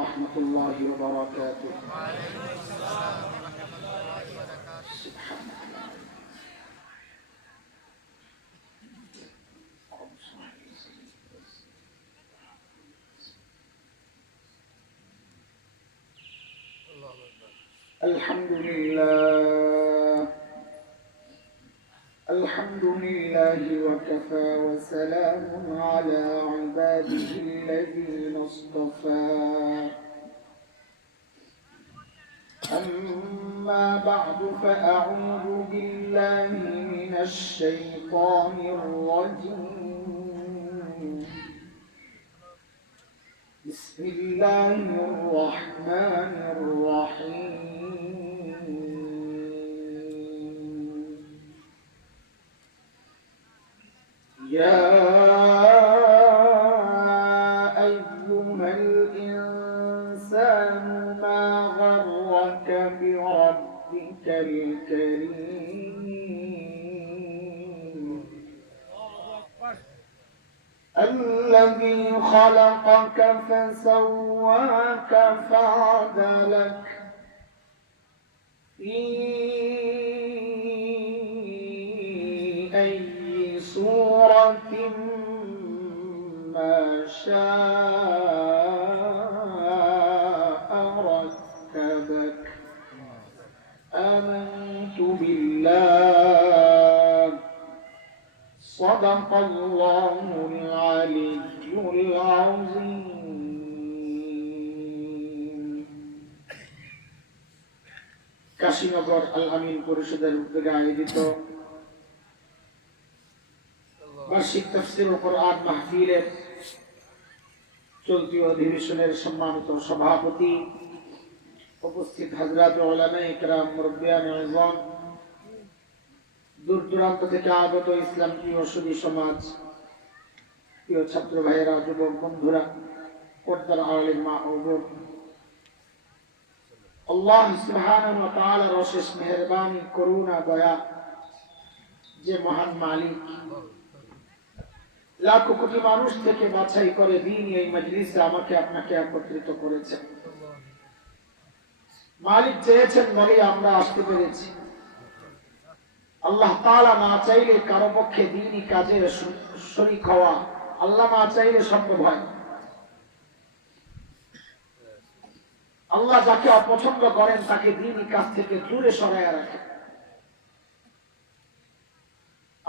ورحمة الله وبركاته. سبحانك الحمد لله الحمد لله وكفى وسلام على عباده الذين اصطفى. أما بعد فأعوذ بالله من الشيطان الرجيم. بسم الله الرحمن الرحيم. يا أيها الإنسان ما غرك بربك الكريم الذي خلقك فسواك فعدلك في أي صورة ما شاء ركبك. آمنت بالله صدق الله العلي العظيم. কাশীনগর আল আমিন পরিষদের উদ্যোগে আয়োজিত বার্ষিক তাফসীরুল কোরআন মাহফিলের চলতি অধিবেশনের সম্মানিত সভাপতি, উপস্থিত হযরত উলামায়ে কেরাম, মুরব্বিয়ানে ইজম, দূর দূরান্ত থেকে আগত ইসলাম প্রিয় সুধী সমাজ, প্রিয় ছাত্র ভাইয়েরা, যুবক বন্ধুরা, পর্দার আড়ালের মা ও বোন, আল্লাহ সুবহানাহু ওয়া তাআলার অশেষ মেহেরবানি, করুণা, দয়া, যে মহান মালিক লাখো কোটি মানুষ থেকে বাছাই করে দ্বীনি এই মজলিসে আমাকে আপনাকে একত্রিত করেছেন। মালিক চেয়েছেন বলে আমরা আসতে পেরেছি। আল্লাহ তাআলা না চাইলে কারো পক্ষে দ্বীনি কাজে শরীক হওয়া, আল্লাহ না চাইলে সম্ভব হয়। আল্লাহ যাকে অপছন্দ করেন তাকে দ্বীনি কাজ থেকে দূরে সরায় রাখেন।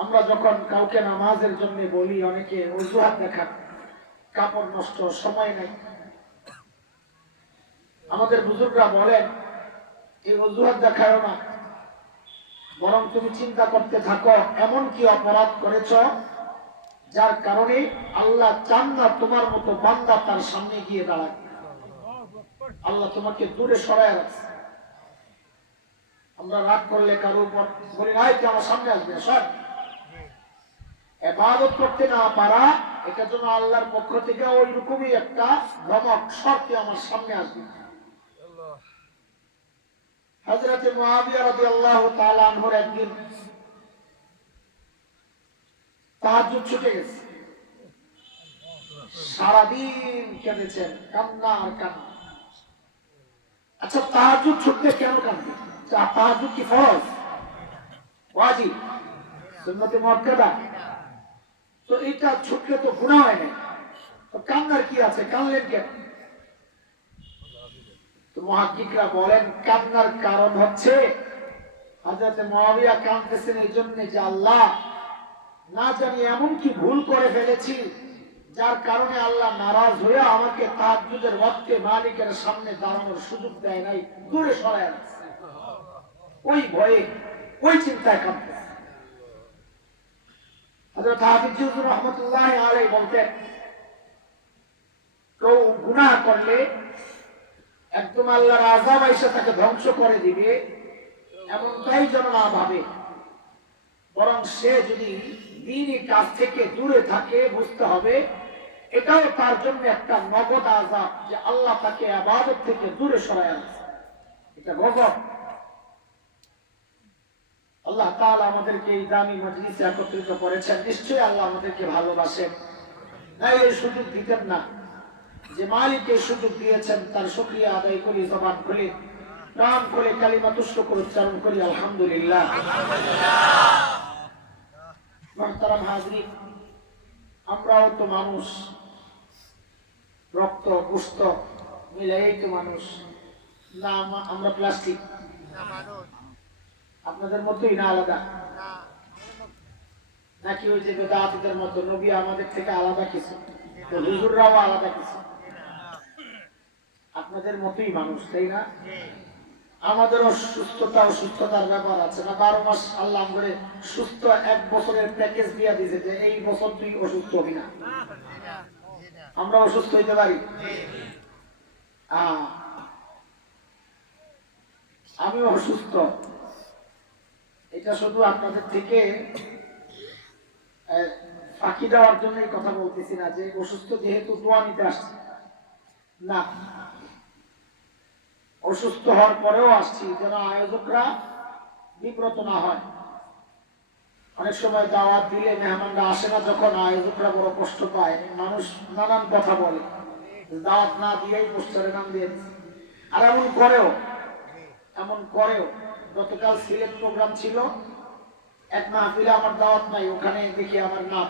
আমরা যখন কাউকে নামাজের জন্য বলি, অনেকে অজুহাত দেখান, কাপড় নষ্ট, সময় নাই। আমাদের বুজুর্গরা বলেন, এই অজুহাত দেখায় না, বরং তুমি চিন্তা করতে থাকো এমন কি অপরাধ করেছ যার কারণে আল্লাহ চান না তোমার মতো বান্দা তার সামনে গিয়ে দাঁড়ায়। আল্লাহ তোমাকে দূরে সরায় রাখছে। আমরা রাগ করলে কারো উপর বলি, নাই তুই আমার সামনে আসবে, সব ইবাদত করতে না পারা, এটার জন্য আল্লাহর পক্ষ থেকে ওই রকমই একটা ধমক, সব তুই আমার সামনে আসবে। হযরত মুআবিয়া রাদিয়াল্লাহু তাআলা আনহুর একদিন তাহাজ্জুদ ছুটে গেছে, সারাদিন কেঁদেছেন, কান্না আর কান্না। আচ্ছা, তাহাজ্জুদ ছুটতে কেন কাঁদবে? তাহাজ্জুদ কি ফরজ, ওয়াজিব, সুন্নতে মুআক্কাদা? তো এটা ছুটলে তো গুনাহ হয় না, তো কান্নার কি আছে? কানলেন কেন? তো মুহাক্কিকরা বলেন, কান্নার কারণ হচ্ছে হযরত মুআবিয়া কাঁদতেছেন এই জন্য যে আল্লাহ, না জানি এমন কি ভুল করে ফেলেছি যার কারণে আল্লাহ নারাজ হয়ে আমাকে তাহাজ্জুদের ওয়াক্তে মালিকের সামনে দাঁড়ানোর সুযোগ দেয় নাই, দূরে সরায় রাখছে। ওই ভয়ে, ওই চিন্তায় কাঁদতেছে। হযরত হাফিজ হুজুর রাহমাতুল্লাহি আলাইহি বলতেন, কেউ গুনাহ করলে একদম আল্লাহর আযাব এসে তাকে ধ্বংস করে দিবে এমনটাই যেন না ভাবে, বরং সে যদি দ্বীনি কাজ থেকে দূরে থাকে, বুঝতে হবে এটাও তার জন্য একটা নগদ আযাব যে আল্লাহ তাকে ইবাদত থেকে দূরে সরায় রাখছে। এটা গজব। আল্লাহ তাআলা আমাদেরকে এই দামি মজলিসে একত্রিত করেছেন, নিশ্চয়ই আল্লাহ আমাদেরকে ভালোবাসেন, না এই সুযোগ দিতেন না। যে মালিক এই সুযোগ দিয়েছেন তার শুকরিয়া আদায় করি, জবান খুলে প্রাণ খুলে কালিমা তুষ্ট করে উচ্চারণ করি আলহামদুলিল্লাহ। মুহতারাম হাজরিন, আমরাও তো মানুষ, রক্ত গোশত মিলেই তো মানুষ না? আমরা প্লাস্টিক? আপনাদের মতোই না আলাদা? নাকি ওই যে বেদাতীদের মতো নবী আমাদের থেকে আলাদা কিছু, হুজুররাও আলাদা কিছু? আপনাদের মতোই মানুষ, তাই না? আমাদেরও অসুস্থতার ব্যাপার আছে না? 12 মাস আল্লাহ করে সুস্থ 1 বছরের প্যাকেজ দিয়ে দিয়েছে যে এই বছর তুই অসুস্থ হবি না। আমরা অসুস্থ হইতে পারি? আমি অসুস্থ, এটা শুধু আপনাদের থেকে ফাঁকি দেওয়ার জন্য এই কথা বলতেছি না যে অসুস্থ যেহেতু দোয়া নিতে আসছি, না, অসুস্থ হওয়ার পরেও আসছি যেন আয়োজকরা বিব্রত না হয়। অনেক সময় দাওয়াত দিলে মেহমানরা আসে না, যখন আয়োজকরা বড় কষ্ট পায়, মানুষ নানান কথা বলে, দাওয়াত না দিয়েই পোস্টারে নাম দিয়ে। আর এমন করেও গতকাল সিলেট প্রোগ্রাম ছিল, এক মাহফিলে আমার দাওয়াত নাই, ওখানে দেখি আমার নাম।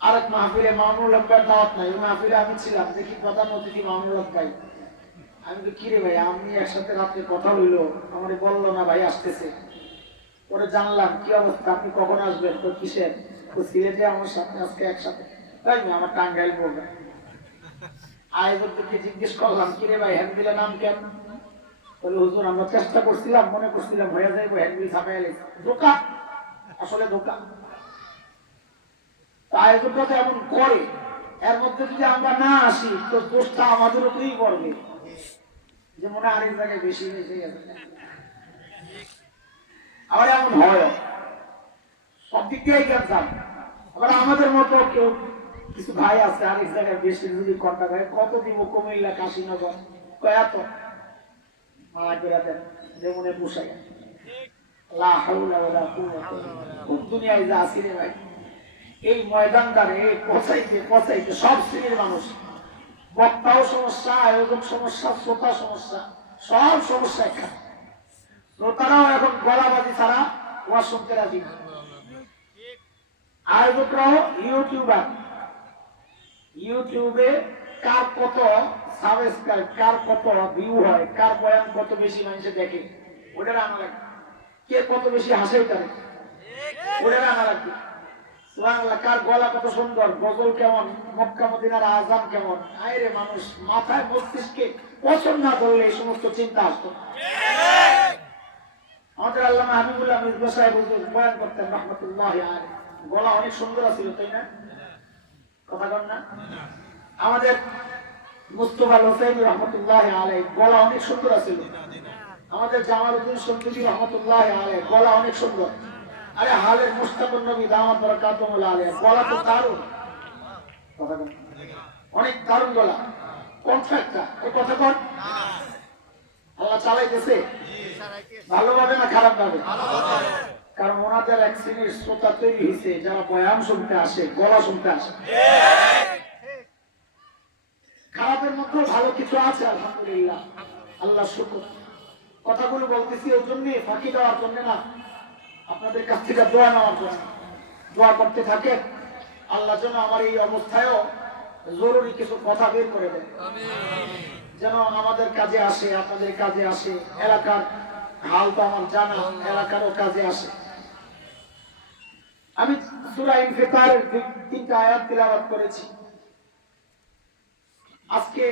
আরেক মাহফিলে মামুনুল হক ভাইয়ের দাওয়াত নাই, ওই মাহফিলে আমি ছিলাম, দেখি প্রধান অতিথি মামুনুল হক ভাই। আমি তো কিরে ভাই, আমি একসাথে রাত্রে কথা হইলো, আমার বললো না ভাই আসতেছে। পরে জানলাম কি অবস্থা, আপনি কখন আসবেন? তো কিসের? তো সিলেটে আমার সাথে আজকে একসাথে। তাই না? আমার টাঙ্গাইল প্রোগ্রাম। আয়োজকদেরকে জিজ্ঞেস করলাম কিরে ভাই হ্যান্ডবিলের নাম কেন? বলে হুজুর আমরা চেষ্টা করছিলাম, মনে করছিলাম হয়ে যাইবো, হ্যান্ডবিল ছাপাই এলেছে। ধোকা, আসলে ধোকা। আয়োজকরা তো এমন করে, এর মধ্যে যদি আমরা না আসি তো দোষটা আমাদের উপরেই পড়বে, যে মনে আরেক জায়গায় বেশি হয়েছে গেছে। আবার এমন হয় সব দিক দিয়ে ক্যান্সার। আবার আমাদের মতো কেউ কিছু ভাই আছে আরেক জায়গায় বেশি যদি কন্টা ভাই কত দিব, কুমিল্লা, কাশীনগর, এত মারা করে দেন যেমন পোষায়। কোন দুনিয়ায় যা আসি রে ভাই, এই ময়দানদারে পচাইতে পচাইতে সব শ্রেণীর মানুষ, বক্তাও সমস্যা, আয়োজক সমস্যা, শ্রোতা সমস্যা, সব সমস্যা এখানে। শ্রোতারাও এখন গলাবাজি ছাড়া ওয়াজ শুনতে রাজি, আয়োজকরাও ইউটিউবার, ইউটিউবে কার কত সাবস্ক্রাইব, কার কত ভিউ হয়, কার বয়ান কত বেশি মানুষে দেখে, ওটা আনা লাগবে। কে কত বেশি হাসাই তারে, ওটা আনা লাগবে। সুবহানাল্লাহ, কার গলা কত সুন্দর, গজল কেমন, মক্কা মদিনার আযান কেমন। আরে মানুষ মাথায় মস্তিষ্কে পছন্দ না করলে এই সমস্ত চিন্তা আসতো। আমাদের আল্লামা হাবিবুল্লাহ মির্জা সাহেব হুজুর বয়ান করতেন রাহমাতুল্লাহি আলাইহি, গলা অনেক সুন্দর ছিল, তাই না? কথা বল না? আমাদের মুস্তাফা হোসেন রহমতুল্লাহি আলাইহি গলা অনেক সুন্দর ছিল। আমাদের জামালউদ্দিন সন্তুতি রহমতুল্লাহি আলাইহি গলা অনেক সুন্দর। আরে হালের মুস্তাফার নবী দামাত বরকাতুহুল আলাইহি গলা তো দারুণ, কথা বল, অনেক দারুণ গলা, কনফেক্টটা। এই কথা বল, আল্লাহ চালাইতেছে ভালোভাবে না খারাপ ভাবে? কারণ ওনাদের এক শ্রেণীর শ্রোতা তৈরি হয়েছে যারা বয়ান শুনতে আসে, গলা শুনতে আসে। খারাপের মধ্যে ভালো কিছু আছে আলহামদুলিল্লাহ, আল্লাহ শুকর। কথাগুলো বলতেছি ওই জন্য, ফাঁকি দেওয়ার জন্য না, আপনাদের কাছ থেকে দোয়া নেওয়ার জন্য। দোয়া করতে থাকে আল্লাহ যেন আমার এই অবস্থায়ও জরুরি কিছু কথা বের করে দেয়, যেন আমাদের কাজে আসে, আপনাদের কাজে আসে, এলাকার হাল তো আমার জানা, এলাকারও কাজে আসে। আমি সূরা ইনফিতারের 3টা আয়াত তিলাওয়াত করেছি। আজকে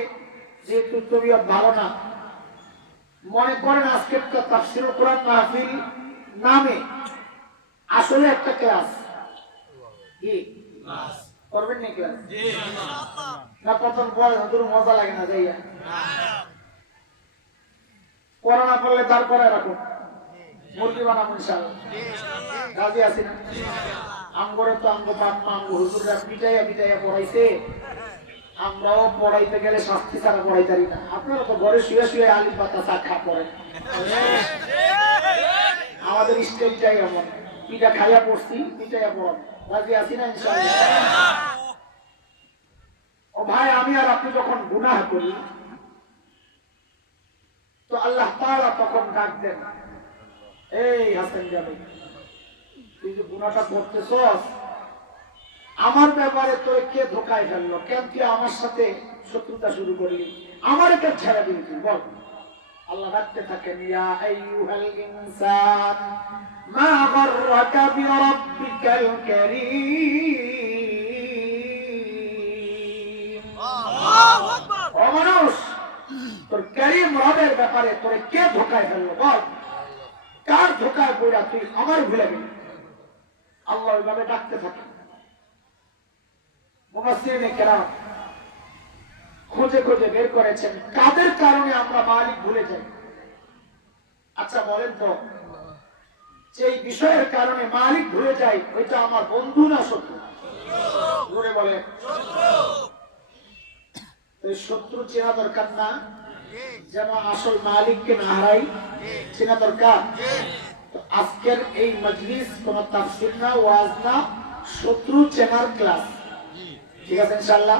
যেহেতু তবিয়ত ভালো না, মনে করেন আজকে একটা তাফসীরুল কোরআন মাহফিল নামে আসলে একটা ক্লাস। কি ক্লাস করবেন নি? ক্লাস না প্রথম বল হুজুর মজা লাগে না যাইয়া করোনা করলে তারপরে রাখুন মুরগি বানাবো ইনশাআল্লাহ। রাজি আছি না? আমগরে তো আমগো বাপ মা আমগো হুজুররা পিটাইয়া পিটাইয়া পড়াইছে, আমরাও পড়াইতে গেলে শাস্তি ছাড়া পড়াইতারি না। আপনারা তো ঘরে শুয়ে শুয়ে আলিফ বাতা চা পড়েন, আমাদের স্টাইলটাই এমন, পিঠা খাইয়া পড়ছি পিটাইয়া পড়াবো। রাজি আছি না ইনশাআল্লাহ? ও ভাই, আমি আর আপনি যখন গুনাহ করি তো আল্লাহ তাআলা তখন ডাক দেন, এই হাসান জানি, তুই যে গুনাহটা করতেছস, আমার ব্যাপারে তোর কে ধোকায় ফেললো? কেন তুই আমার সাথে শত্রুতা শুরু করলি? আমার কে ছেড়ে দিলি তুই বল? আল্লাহ ডাকতে থাকেন, ইয়া আইয়ুহাল ইনসান মা গাররাকা বিরাব্বিকাল কারীম। আল্লাহু আকবার। ও মানুষ, তোর কারীম রবের ব্যাপারে তোরে কে ধোকায় ফেললো বল? কার ধোকায় পড়া তুই আমার ভুলে গেলি? আল্লাহ ওইভাবে ডাকতে থাকেন। মুফাসসিরিনে কেরাম খুঁজে খুঁজে বের করেছেন কাদের কারণে আমরা মালিক ভুলে যাই। আচ্ছা বলেন তো, যেই বিষয়ের কারণে মালিক ভুলে যাই, ওইটা আমার বন্ধু না শত্রু? জোরে বলে। ওই শত্রু চেনা দরকার না, যেন আসল মালিককে না হারাই, চেনা দরকার। তো আজকের এই মজলিস কোন তাফসীর না, ওয়াজ না, শত্রু চেনার ক্লাস। ঠিক আছে ইনশাআল্লাহ?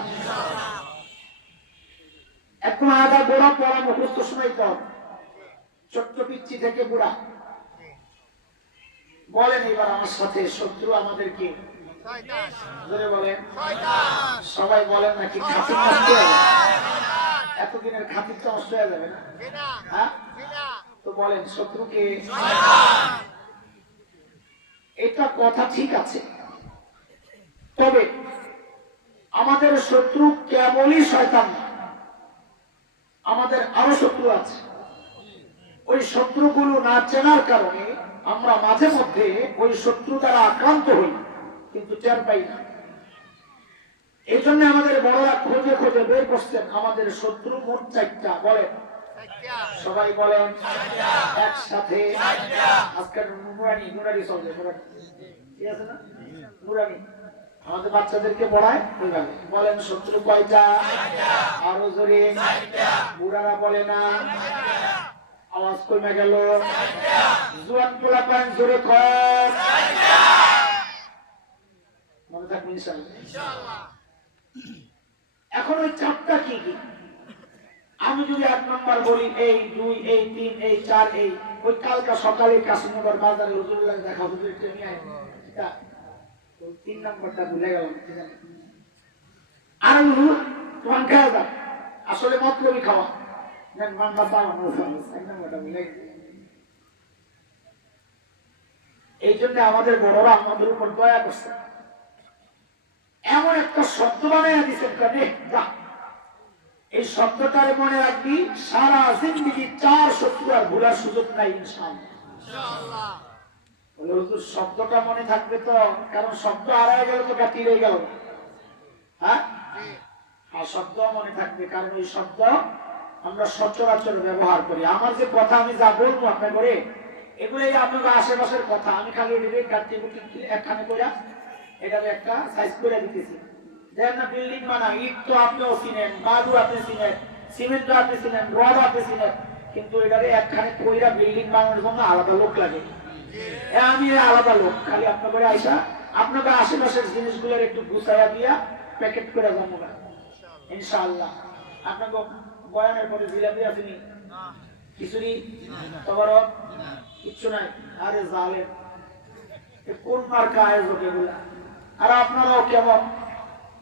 এখন আদা গোড়া পড়া মুখস্থ শোনাইতে হবে, ছোট্ট পিচ্চি থেকে বুড়া। বলেন এবার আমার সাথে, শত্রু আমাদেরকে জোরে বলেন। সবাই বলেন নাকি খাতির নষ্ট হয়ে যাবে? এতদিনের খাতিরটা নষ্ট হয়ে যাবে না? হ্যাঁ, তো বলেন শত্রুকে। এটা কথা ঠিক আছে, তবে আমাদের শত্রু কেবলই শয়তান না, আমাদের আরো শত্রু আছে। ওই শত্রুগুলো না চেনার কারণে আমরা মাঝে মধ্যে ওই শত্রু দ্বারা আক্রান্ত হই, কিন্তু টের পাই না। এই জন্য আমাদের বড়রা খোঁজে খোঁজে বের করছেন আমাদের শত্রু মোট 4টা। বলেন সবাই বলেন একসাথে। আজকাল নুরানি নুরানি চলছে, ঠিক আছে না? নুরানি আমাদের বাচ্চাদেরকে পড়ায় ওইভাবে। বলেন শত্রু কয়টা? আরো জোরে। বুড়ারা বলে না, আওয়াজ কমে গেল। জোয়ান পোলাপান জোরে কর, মনে থাকবে ইনশাআল্লাহ। এখন ওই 4টা কি কি? আমি যদি 1 নম্বর বলি, এই 2, এই 3, এই 4, এই ওই কালকা সকালে কাশিমনগর বাজারে হুজুরুল্লাহ দেখা, হুজুরকে নিয়ে আয়, 3 নম্বরটা ভুলে গেলাম। আর তোমার খাওয়া যাক, আসলে মতলবি খাওয়া। এই জন্য আমাদের বড়রা আমাদের উপর দয়া করছে, এমন একটা শব্দ বানাইয়া দিচ্ছেন, এই শব্দটারে মনে রাখবি, সারা জিন্দেগি 4 শত্রু আর ভুলার সুযোগ নাই ইনশাআল্লাহ। বলে হুজুর শব্দটা মনে থাকবে তো? কারণ শব্দ হারায় গেল তো কাটি রয়ে গেল। হ্যাঁ, শব্দ মনে থাকবে, কারণ ওই শব্দ আমরা সচরাচর ব্যবহার করি। আমার যে কথা আমি যা বলবো আপনার করে, এগুলোই আপনার আশেপাশের কথা। আমি খালি কাটতে একখানে করে এটাকে একটা সাইজ করে দিতেছি। দেখেন না, বিল্ডিং বানায়, ইট তো আপনিও চিনেন, বালু আপনি চিনেন, সিমেন্ট আপনি চিনেন, রড আপনি চিনেন, কিন্তু এটাকে একখানে কইরা বিল্ডিং বানানোর জন্য আলাদা লোক লাগে। আমি আলাদা লোক, খালি আপনার করে আইসা আপনাকে আশেপাশের জিনিসগুলোর একটু গুছাইয়া দিয়া প্যাকেট করে যাবো ইনশাআল্লাহ। আপনাকে বয়ানের পরে জিলাপি আসেনি, খিচুড়ি, তবরক কিচ্ছু নাই। আরে জালেম, কোন মার্কা আয়োজক এগুলা? আর আপনারাও কেমন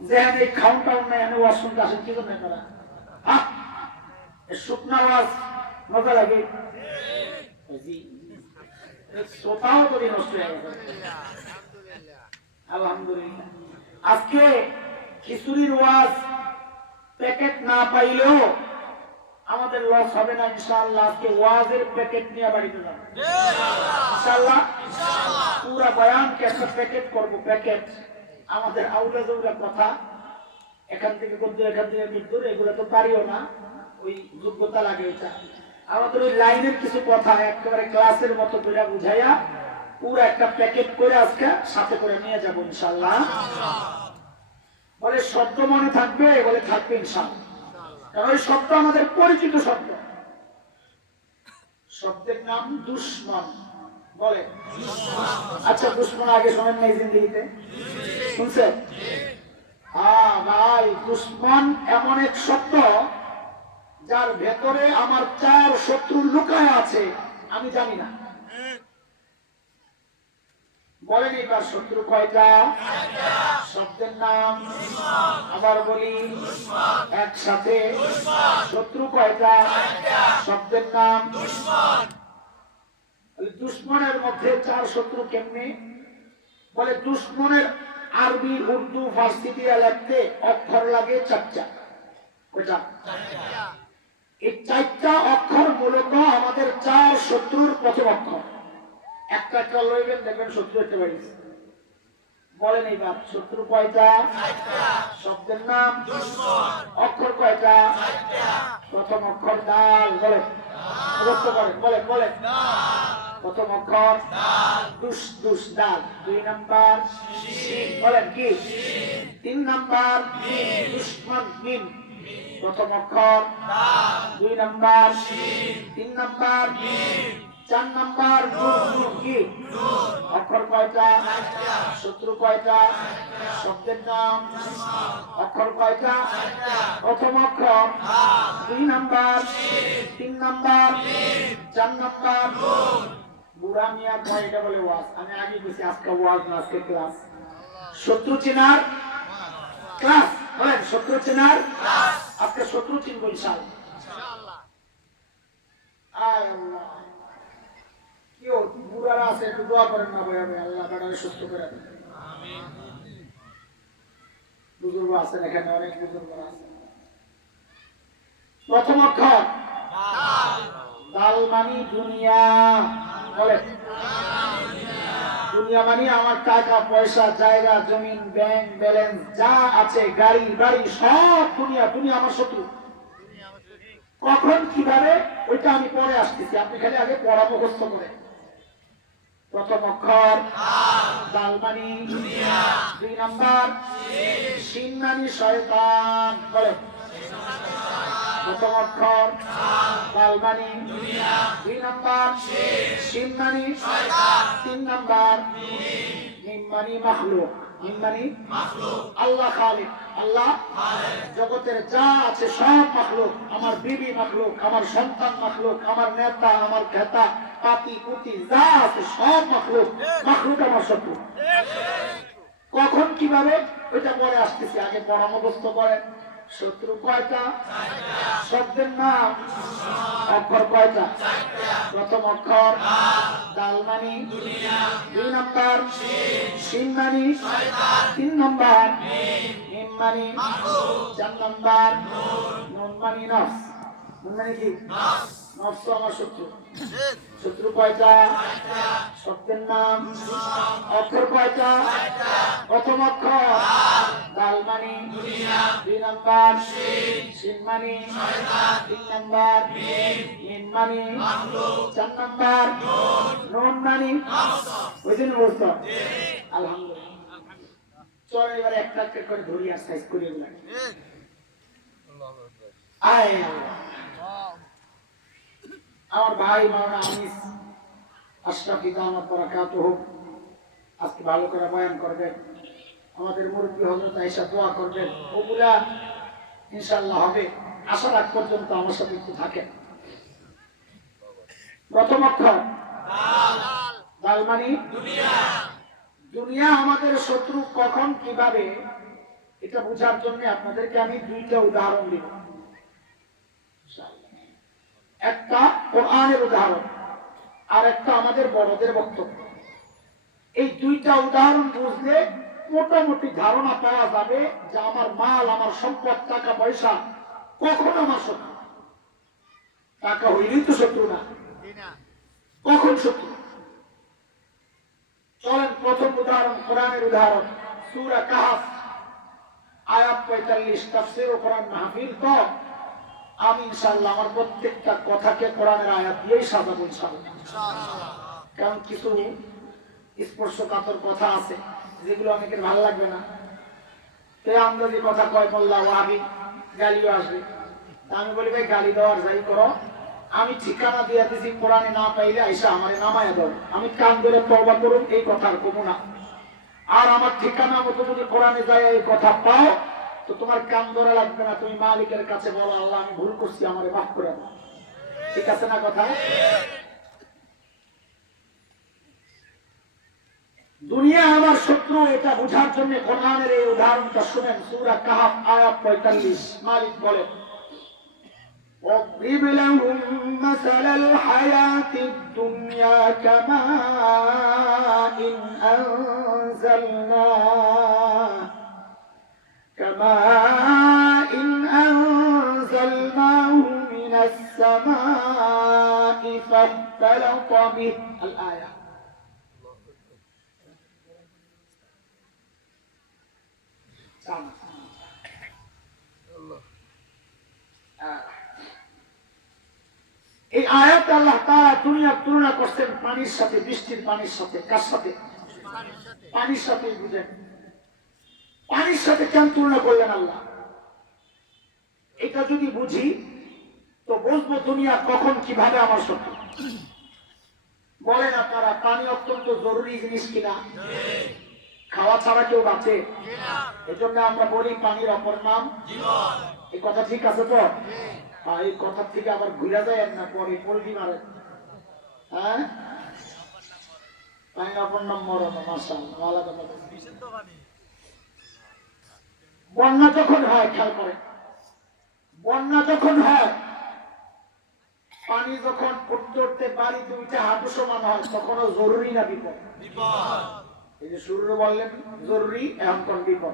যেখানে এই খাউন টাউন নাই, এনে ওয়াজ শুনতে আসেন কি জন্য আপনারা? হ্যাঁ, শুকনা ওয়াজ মজা লাগে, শ্রোতাও তো নষ্ট হয়ে গেছে। আলহামদুলিল্লাহ, আজকে খিচুড়ির ওয়াজ প্যাকেট না পাইলেও আমাদের লস হবে না ইনশাআল্লাহ। আজকে ওয়াজের প্যাকেট নিয়ে বাড়িতে যাবো ইনশাআল্লাহ। পুরা বয়ানকে একটা প্যাকেট করবো, প্যাকেট। আমাদের আউলা জৌলা কথা, এখান থেকে কদ্দুর, এখান থেকে কদ্দুর, এগুলো তো পারিও না, ওই যোগ্যতা লাগে। এটা আমাদের ওই লাইনের কিছু কথা একেবারে ক্লাসের মতো করে বুঝাইয়া পুরো একটা প্যাকেট করে আজকে সাথে করে নিয়ে যাবো ইনশাআল্লাহ। বলে শব্দ মনে থাকবে? বলে থাকবে ইনশাআল্লাহ, কারণ ওই শব্দ আমাদের পরিচিত শব্দ। শব্দের নাম দুশ্মন। বলে আচ্ছা, দুশ্মন আগে শোনেন নাই জিন্দেগিতে? শুনছেন? হ্যাঁ ভাই, দুশ্মন এমন এক শব্দ যার ভেতরে আমার 4 শত্রু লুকায় আছে, আমি জানি না। বলেন এবার শত্রু কয়টা? শব্দের নাম আবার বলি একসাথে, শত্রু কয়টা? শব্দের নাম। দুশ্মনের মধ্যে 4 শত্রু কেমনে? বলে দুশ্মনের আরবি, উর্দু, ফার্সি দিয়ে লিখতে অক্ষর লাগে 4টা। কয়টা? এই 4টা অক্ষর মূলত আমাদের 4 শত্রুর প্রথম অক্ষর। একটা একটা লইবেন, দেখবেন শত্রু একটা বাড়িছে। বলেন এইবার শত্রু কয়টা? শব্দের নাম অক্ষর কয়টা? প্রথম অক্ষর দাল। বলেন মুখস্থ করেন, বলেন বলেন। প্রথম অক্ষর দুস, দুস দাল। 2 নাম্বার শিন। বলেন কি? 3 নাম্বার দুশ্মন মিম। প্রথম অক্ষর 2 নাম্বার 3 নাম্বার 4 নাম্বার নুন। কি অক্ষর কয়টা? শত্রু কয়টা? শব্দের নাম অক্ষর কয়টা? প্রথম অক্ষর 2 নাম্বার 3 নাম্বার 4 নাম্বার। বুড়া মিয়া কয়টা বলে ওয়াজ? আমি আগে বলছি আজকে ওয়াজ না, আজকে ক্লাস। শত্রু চেনার ক্লাস। বলেন শত্রু চেনার ক্লাস। আজকে শত্রু চিনব ইনশাআল্লাহ। আয় আল্লাহ, কেউ বুড়ারা আছে একটু দোয়া করেন না ভাই, আমি আল্লাহ বাড়ারে সুস্থ করে দেন। আমিন। বুজুর্গ আছেন এখানে, অনেক বুজুর্গ আছে। প্রথম অক্ষর দাল মানে দুনিয়া। বলেন দুনিয়া মানে আমার টাকা পয়সা, জায়গা জমিন, ব্যাংক ব্যালেন্স যা আছে, গাড়ি বাড়ি, সব দুনিয়া। দুনিয়া আমার শত্রু। কখন কিভাবে ওইটা আমি পরে আসতেছি, আপনি খালি আগে পড়া মুখস্থ করেন। প্রথম অক্ষর দাল মানে দুনিয়া। 2 নাম্বার শিন মানে শয়তান। বলেন প্রথম অক্ষর দাল মানে দুনিয়া। 2 নাম্বার শিন মানে শয়তান। 3 নাম্বার মিম মানে মাখলুক। মিম মানে মাখলুক। আল্লাহ খালিক। আল্লাহ জগতের যা আছে সব মাখলুক। আমার বিবি মাখলুক, আমার সন্তান মাখলুক, আমার নেতা, আমার খেতা, পাতি পুতি যা আছে সব মাখলুক। মাখলুক আমার শত্রু। কখন কিভাবে ওইটা পরে আসতেছি, আগে পড়া মুখস্থ করেন। শত্রু কয়টা? শব্দের নাম অক্ষর কয়টা? প্রথম অক্ষর দাল মানে দুনিয়া। 2 নাম্বার শিন মানে শয়তান। 3 নাম্বার মিম মানে মাখলুক। 4 নাম্বার নুন মানে নফস। নুন মানে কি? নফস আমার শত্রু। শত্রু কয়টা? শব্দের নাম অক্ষর কয়টা? প্রথম অক্ষর দাল মানে দুনিয়া। 2 নাম্বার শিন মানে শয়তান। 3 নাম্বার মিম মানে মাখলুক। 4 নাম্বার নুন মানে নফস। বুঝলেন অবস্থা? আলহামদুলিল্লাহ। চলো এবারে একটা একটা করে ধরি আর সাইজ করি এগুলা। আয় আমার ভাই মাওলানা আনিস আশরাফি দামাত বারাকাতুহু আজকে ভালো করে বয়ান করবেন। আমাদের মুরব্বী হযরত আয়েশা দোয়া করবেন, ওগুলা ইনশাআল্লাহ হবে। আশা রাখ পর্যন্ত আমার সাথে একটু থাকেন। প্রথম অক্ষর দাল মানে দুনিয়া। দুনিয়া আমাদের শত্রু। কখন কিভাবে এটা বোঝার জন্য আপনাদেরকে আমি 2টা উদাহরণ দিব। একটা কোরআনের উদাহরণ আর একটা আমাদের বড়দের বক্তব্য। এই 2টা উদাহরণ বুঝলে মোটামুটি ধারণা পাওয়া যাবে যে আমার মাল, আমার সম্পদ, টাকা পয়সা কখন আমার শত্রু। টাকা হইলেই তো শত্রু না, কখন শত্রু। চলেন প্রথম উদাহরণ কোরআনের উদাহরণ, সূরা কাহফ আয়াত 45। তাফসীর ও কোরআন মাহফিল তো আমি ইনশাআল্লাহ আমার প্রত্যেকটা কথাকে কোরআনের আয়াত দিয়েই সাজাবো ইনশাআল্লাহ। কারণ কিছু স্পর্শকাতর কথা আছে যেগুলো অনেকের ভালো লাগবে না। তো আমরা যে কথা কয় মোল্লা ওয়াহাবি, গালিও আসবে। আমি বলি ভাই গালি দেওয়ার যাই করো, আমি ঠিকানা দিয়ে দিছি, কোরআনে না পাইলে আইসা আমারে নামায় দাও, আমি কান ধরে তওবা করুন, এই কথা আর কমু না। আর আমার ঠিকানা মতো যদি কোরআনে যায় এই কথা পাও, তো তোমার কান ধরা লাগবে না, তুমি মালিকের কাছে বলো, আল্লাহ আমি ভুল করছি, আমারে মাফ করে দাও। ঠিক আছে না কথা? দুনিয়া আমার শত্রু, এটা বোঝার জন্য কোরআনের এই উদাহরণটা শুনেন। সূরা কাহফ আয়াত 45। মালিক বলেন, واضرب لهم مثل الحياة الدنيا كماء أنزلناه من السماء فاختلط به الآية। এই আয়াত আল্লাহ তাআলা দুনিয়ার তুলনা করছেন পানির সাথে, বৃষ্টির পানির সাথে। কার সাথে? পানির সাথে। বুঝেন পানির সাথে কেন তুলনা করলেন আল্লাহ? এটা যদি বুঝি তো বুঝবো দুনিয়া কখন কিভাবে আমার শত্রু। বলেন আপনারা, পানি অত্যন্ত জরুরি জিনিস কিনা? খাওয়া ছাড়া কেউ বাঁচে? এজন্য আমরা বলি পানির অপর নাম জীবন। এই কথা ঠিক আছে তো? এই কথা থেকে আবার ঘুরে যায় না, পরে পল্টি মারে। হ্যাঁ, পানির অপর নাম মরণ। মাশাআল্লাহ, আলাদা কথা। বন্যা যখন হয়, খেয়াল করে, বন্যা যখন হয়, পানি যখন উঠতে উঠতে বাড়িতে উঠে হাঁটু সমান হয়, তখনও জরুরি না বিপদ? এই যে শুরু বললেন জরুরি, এখন কোন বিপদ?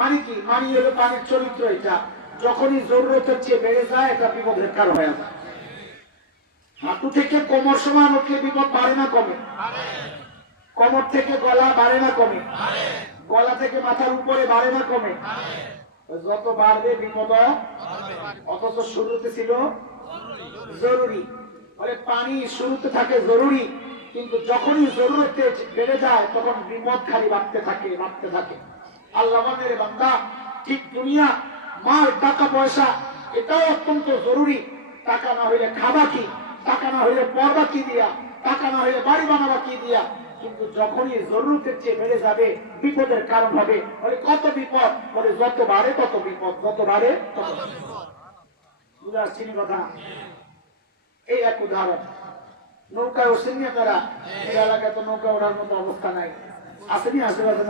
মানে কি? মানে হলো পানির চরিত্র এটা, যখনই জরুরতের চেয়ে বেড়ে যায় এটা বিপদের কারণ হয়ে যায়। হাঁটু থেকে কোমর সমান উঠলে বিপদ বাড়ে না কমে? কোমর থেকে গলা বাড়ে না কমে? গলা থেকে মাথার উপরে বাড়ে না কমে? যত বাড়বে বিপদ। অথচ শুরুতে ছিল জরুরি। বলে পানি শুরুতে থাকে জরুরি, কিন্তু যখনই জরুরতে বেড়ে যায় তখন বিপদ খালি বাড়তে থাকে, বাড়তে থাকে। আল্লাহ মানের বান্দা, ঠিক দুনিয়া, মাল, টাকা পয়সা এটাও অত্যন্ত জরুরি। টাকা না হইলে খাবা কি? টাকা না হইলে পড়বা কি দিয়া? টাকা না হইলে বাড়ি বানাবা কি দিয়া? কিন্তু যখনই জরুরতের চেয়ে বেড়ে যাবে বিপদের কারণ হবে। বলে কত বিপদ? বলে যত বাড়ে তত বিপদ, যত বাড়ে তত বিপদ। বুঝে আসছি কথা? এই এক উদাহরণ। নৌকায় উঠছেন আপনারা? এই এলাকায় তো নৌকা ওঠার মতো অবস্থা নাই, আসেনি? আশেপাশে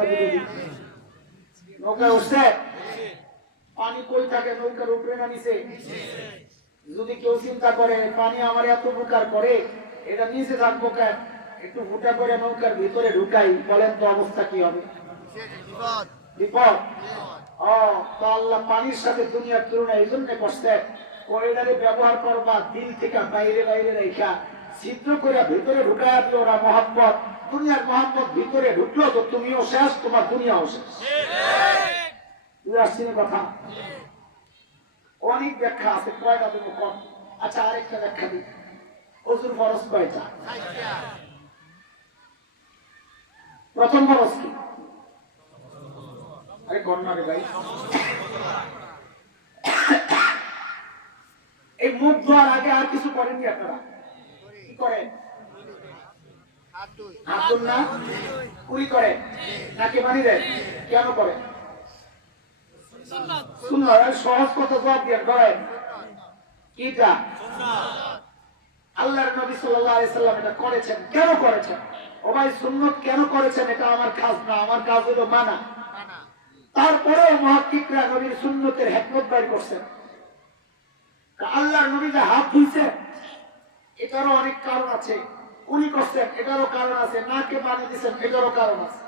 নৌকায় উঠছে, পানি কই থাকে? নৌকার উপরে না নিচে? যদি কেউ চিন্তা করে পানি আমার এত উপকার করে, এটা নিচে থাকবো কেন, একটু ফুটা করে নৌকার ভিতরে ঢুকাই, বলেন তো অবস্থা কি হবে? বিপদ। ও তো আল্লাহ পানির সাথে দুনিয়ার তুলনা এই জন্য করছে, করিডোরে ব্যবহার করবা দিল থেকে বাইরে বাইরে রেখা, ছিদ্র করে ভিতরে ঢুকায় দিও ওরা মহব্বত। দুনিয়ার মহব্বত ভিতরে ঢুকলো তো তুমিও শেষ, তোমার দুনিয়াও শেষ। কথা অনেক ব্যাখ্যা আছে, কয়টা তুমি কম। আচ্ছা, আরেকটা ব্যাখ্যা দিই। ওযুর ফরজ কয়টা? প্রথম ফরজ কি? আরে কন্যারে ভাই, এই মুখ ধোয়ার আগে আর কিছু করেননি আপনারা? কি করেন? হাত না কুড়ি করে নাকি বানি দেন? কেন করে? সহজ কথা জবাব দিয়ে করেন। কিটা? আল্লাহর নবী সাল্লাল্লাহু আলাইহি সাল্লাম এটা করেছেন। কেন করেছেন? ও ভাই, সুন্নাত কেন করেছেন? এটা আমার কাজ না, আমার কাজ হলো মানা। তারপরেও মুহাক্কিকরা নবীর সুন্নতের হিকমত বের করছেন। আল্লাহর নবী যে হাত ধুইছে, এটারও অনেক কারণ আছে। কুলি করছেন, এটারও কারণ আছে। নাকে পানি দিচ্ছেন, এটারও কারণ আছে।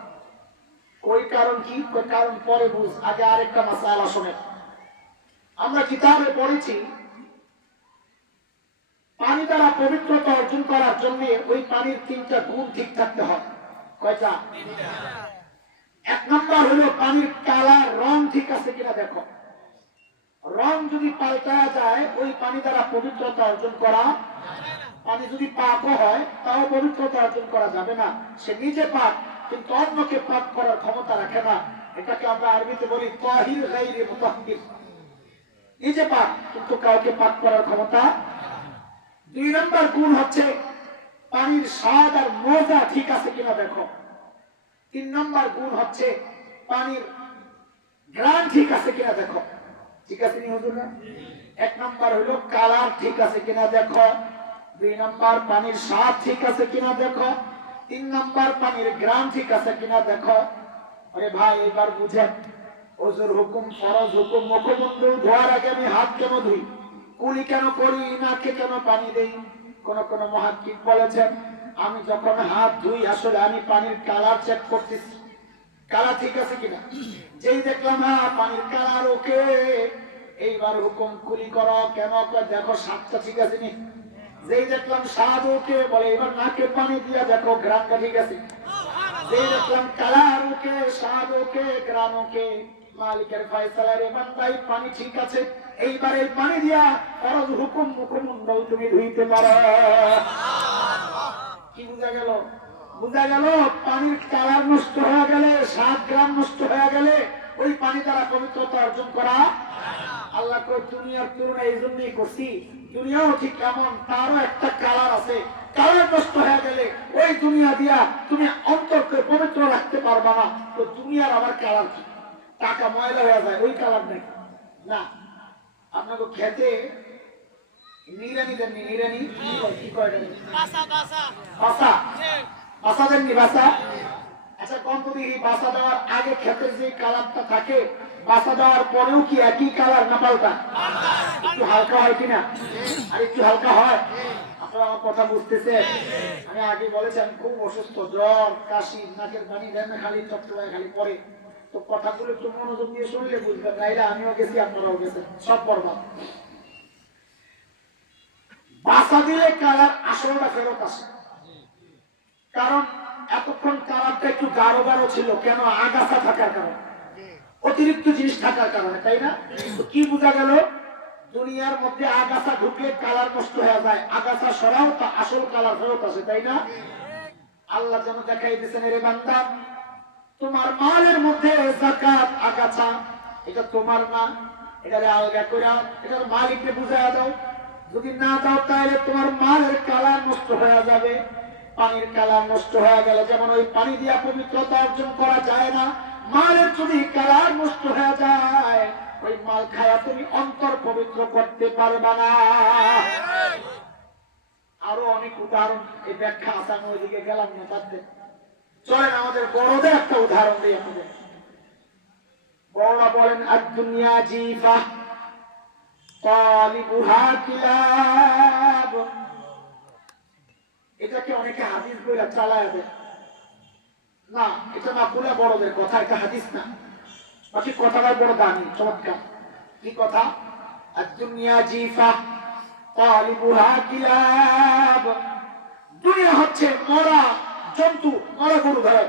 ওই কারণ কি? কারণ পরে বুঝ, আগে আরেকটা মাসআলা শুনেন। আমরা কিতাবে পড়েছি, পানি দ্বারা পবিত্রতা অর্জন করার জন্য ওই পানির তিনটা গুণ ঠিক থাকতে হয়। কয়টা? এক নম্বর হলো পানির কালার, রং ঠিক আছে কিনা দেখো। রং যদি পাল্টায়া যায়, ওই পানি দ্বারা পবিত্রতা অর্জন করা। পানি যদি পাকও হয়, তাও পবিত্রতা অর্জন করা যাবে না। সে নিজে পাক, কিন্তু অন্যকে পাক করার ক্ষমতা রাখে না। এটাকে আমরা আরবিতে বলি তাহির গায়রে মুতাহহির। নিজে পাক, কিন্তু কাউকে পাক করার ক্ষমতা। দুই নম্বর গুণ হচ্ছে পানির স্বাদ আর মজা ঠিক আছে কিনা দেখো। তিন নম্বর গুণ হচ্ছে পানির গ্রান ঠিক আছে কিনা দেখো। ঠিক আছে নি হুজুর না? এক নম্বর হলো কালার ঠিক আছে কিনা দেখো, দুই নম্বর পানির স্বাদ ঠিক আছে কিনা দেখো, তিন নম্বর পানির গ্রান ঠিক আছে কিনা দেখো। আরে ভাই এবার বুঝেন, ওজুর হুকুম, ফরজ হুকুম, মুখমন্ডল ধোয়ার আগে আমি হাত কেন ধুই, কুলি কেন করি, নাকে কেন পানি দেই? কোন কোন মুহাদ্দিস বলেছেন আমি যখন হাত ধুই আসলে আমি পানির কালার চেক করতেছি, কালার ঠিক আছে কিনা। যেই দেখলাম হ্যাঁ পানির কালার ওকে, এইবার হুকুম কুলি করো, কেন দেখো স্বাদটা ঠিক আছে নি। যেই দেখলাম স্বাদ ওকে, বলে এবার নাকে পানি দিয়া দেখো গ্রামটা ঠিক আছে। যেই দেখলাম কালার ওকে, স্বাদ ওকে, গ্রাম ওকে, মালিকের ফয়সালার বান্দাই পানি ঠিক আছে, এইবার এই পানি দিয়া ফরজ হুকুম মুখমন্ডল তুমি ধুইতে পারো। কি বুঝা গেল? বুঝা গেল পানির কালার নষ্ট হয়ে গেলে, 7 গ্রাম নষ্ট হয়ে গেলে ওই পানি দ্বারা পবিত্রতা অর্জন করা। আল্লাহ কই দুনিয়ার তুলনা এই জন্যই করছি, দুনিয়াও ঠিক এমন, তারও একটা কালার আছে, কালার নষ্ট হয়ে গেলে ওই দুনিয়া দিয়া তুমি অন্তরকে পবিত্র রাখতে পারবা না। তো দুনিয়ার আবার কালার কি? টাকা ময়লা হয়ে যায়, ওই কালার নাকি? না। আপনাকে খেতে নিরানি দেননি, নিরানি কি কয় বাসা, বাসা বাসা বাসা দেননি, বাসা। আচ্ছা কোন তো দেখি বাসা দেওয়ার আগে ক্ষেতের যে কালারটা থাকে, বাসা দেওয়ার পরেও কি একই কালার না পাল্টা? একটু হালকা হয় কিনা? আর একটু হালকা হয়। আপনারা আমার কথা বুঝতেছেন? আমি আগে বলেছি আমি খুব অসুস্থ, জ্বর, কাশি, নাকের পানি দেন খালি চট্টগ্রামে খালি পরে। তো কথাগুলো একটু মনোযোগ দিয়ে শুনলে বুঝবেন, নাইলে আমিও গেছি আপনারাও গেছেন, সব বরবাদ। বাসা দিলে কালার আসলটা ফেরত আসে, কারণ এতক্ষণ কালারটা একটু গাঢ় গাঢ় ছিল, কেন? আগাছা থাকার কারণে, অতিরিক্ত জিনিস থাকার কারণে, তাই না? তো কি বোঝা গেল? দুনিয়ার মধ্যে আগাছা ঢুকলে কালার নষ্ট হয়ে যায়, আগাছা সরাও তা আসল কালার ফেরত আসে, তাই না? আল্লাহ যেন দেখাই দিয়েছেন, রে বান্দা তোমার মালের মধ্যে যাকাত আগাছা, এটা তোমার না, এটারে আলগা করে এটার মালিককে বুঝাইয়া দাও। যদি না দাও তাহলে তোমার মালের কালার নষ্ট হয়ে যাবে। পানির কালার নষ্ট হয়ে গেলে যেমন ওই পানি দিয়া পবিত্রতা অর্জন করা যায় না, মালের যদি কালার নষ্ট হয়ে যায় ওই মাল খায়া তুমি অন্তর পবিত্র করতে পারবা না। আরো অনেক উদাহরণ, এই ব্যাখ্যা আছে, আমি ওইদিকে গেলাম না, তাতে চলেন আমাদের বড়দের একটা উদাহরণ দিই আপনাদের। বড়রা বলেন আদ-দুনিয়া জিফা তালিবুহা কিলাব। এটাকে অনেকে হাদিস বইলা চালায় দেয়, না এটা না, বলে বড়দের কথা, এটা হাদিস না। বাকি কথাটা বড় দামি, চমৎকার। কি কথা? আদ-দুনিয়া জিফা তালিবুহা কিলাব। দুনিয়া হচ্ছে মরা জন্তু, মরা গরু। ধরে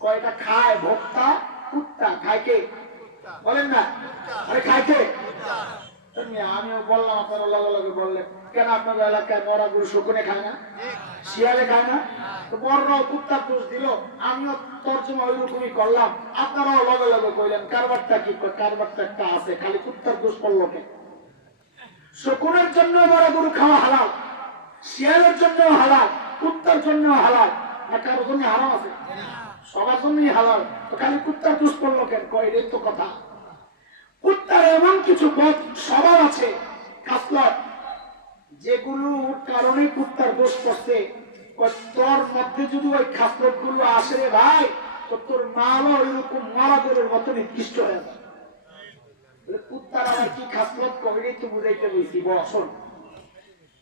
কয়টা খায় ভোক্তা? কুত্তা। খায় কে? বলেন না, আরে খায় কে? আমিও বললাম, আপনারা লগে লগে বললেন কেন আপনাদের এলাকায় মরা গরু শকুনে খায় না, শিয়ালে খায় না? তো বড়রাও কুত্তার দোষ দিল, আমিও তর্জমা ওই রকমই করলাম, আপনারাও লগে লগে কইলেন কারবারটা কি? কারবারটা একটা আছে, খালি কুত্তার দোষ পড়লো কে? শকুনের জন্য মরা গরু খাওয়া হালাল, শিয়ালের জন্য হালাল, কুত্তার জন্য হালাল, না কারোর জন্য হারাম আছে? সবার জন্যই হালাল, তো খালি কুত্তার দোষ পড়লো কেন? এটাই তো কথা। কুত্তার এমন কিছু স্বভাব আছে, খাসলত, যেগুলোর কারণে কুত্তার দোষ পড়ছে। তোর মধ্যে যদি ওই খাসলত গুলো আসে রে ভাই, তো তোর মালও ওইরকম মরা গরুর মতো নিকৃষ্ট হয়ে যায়। কুত্তার আবার কি খাসলত কবে তো বুঝাইতে বলছি, বসন।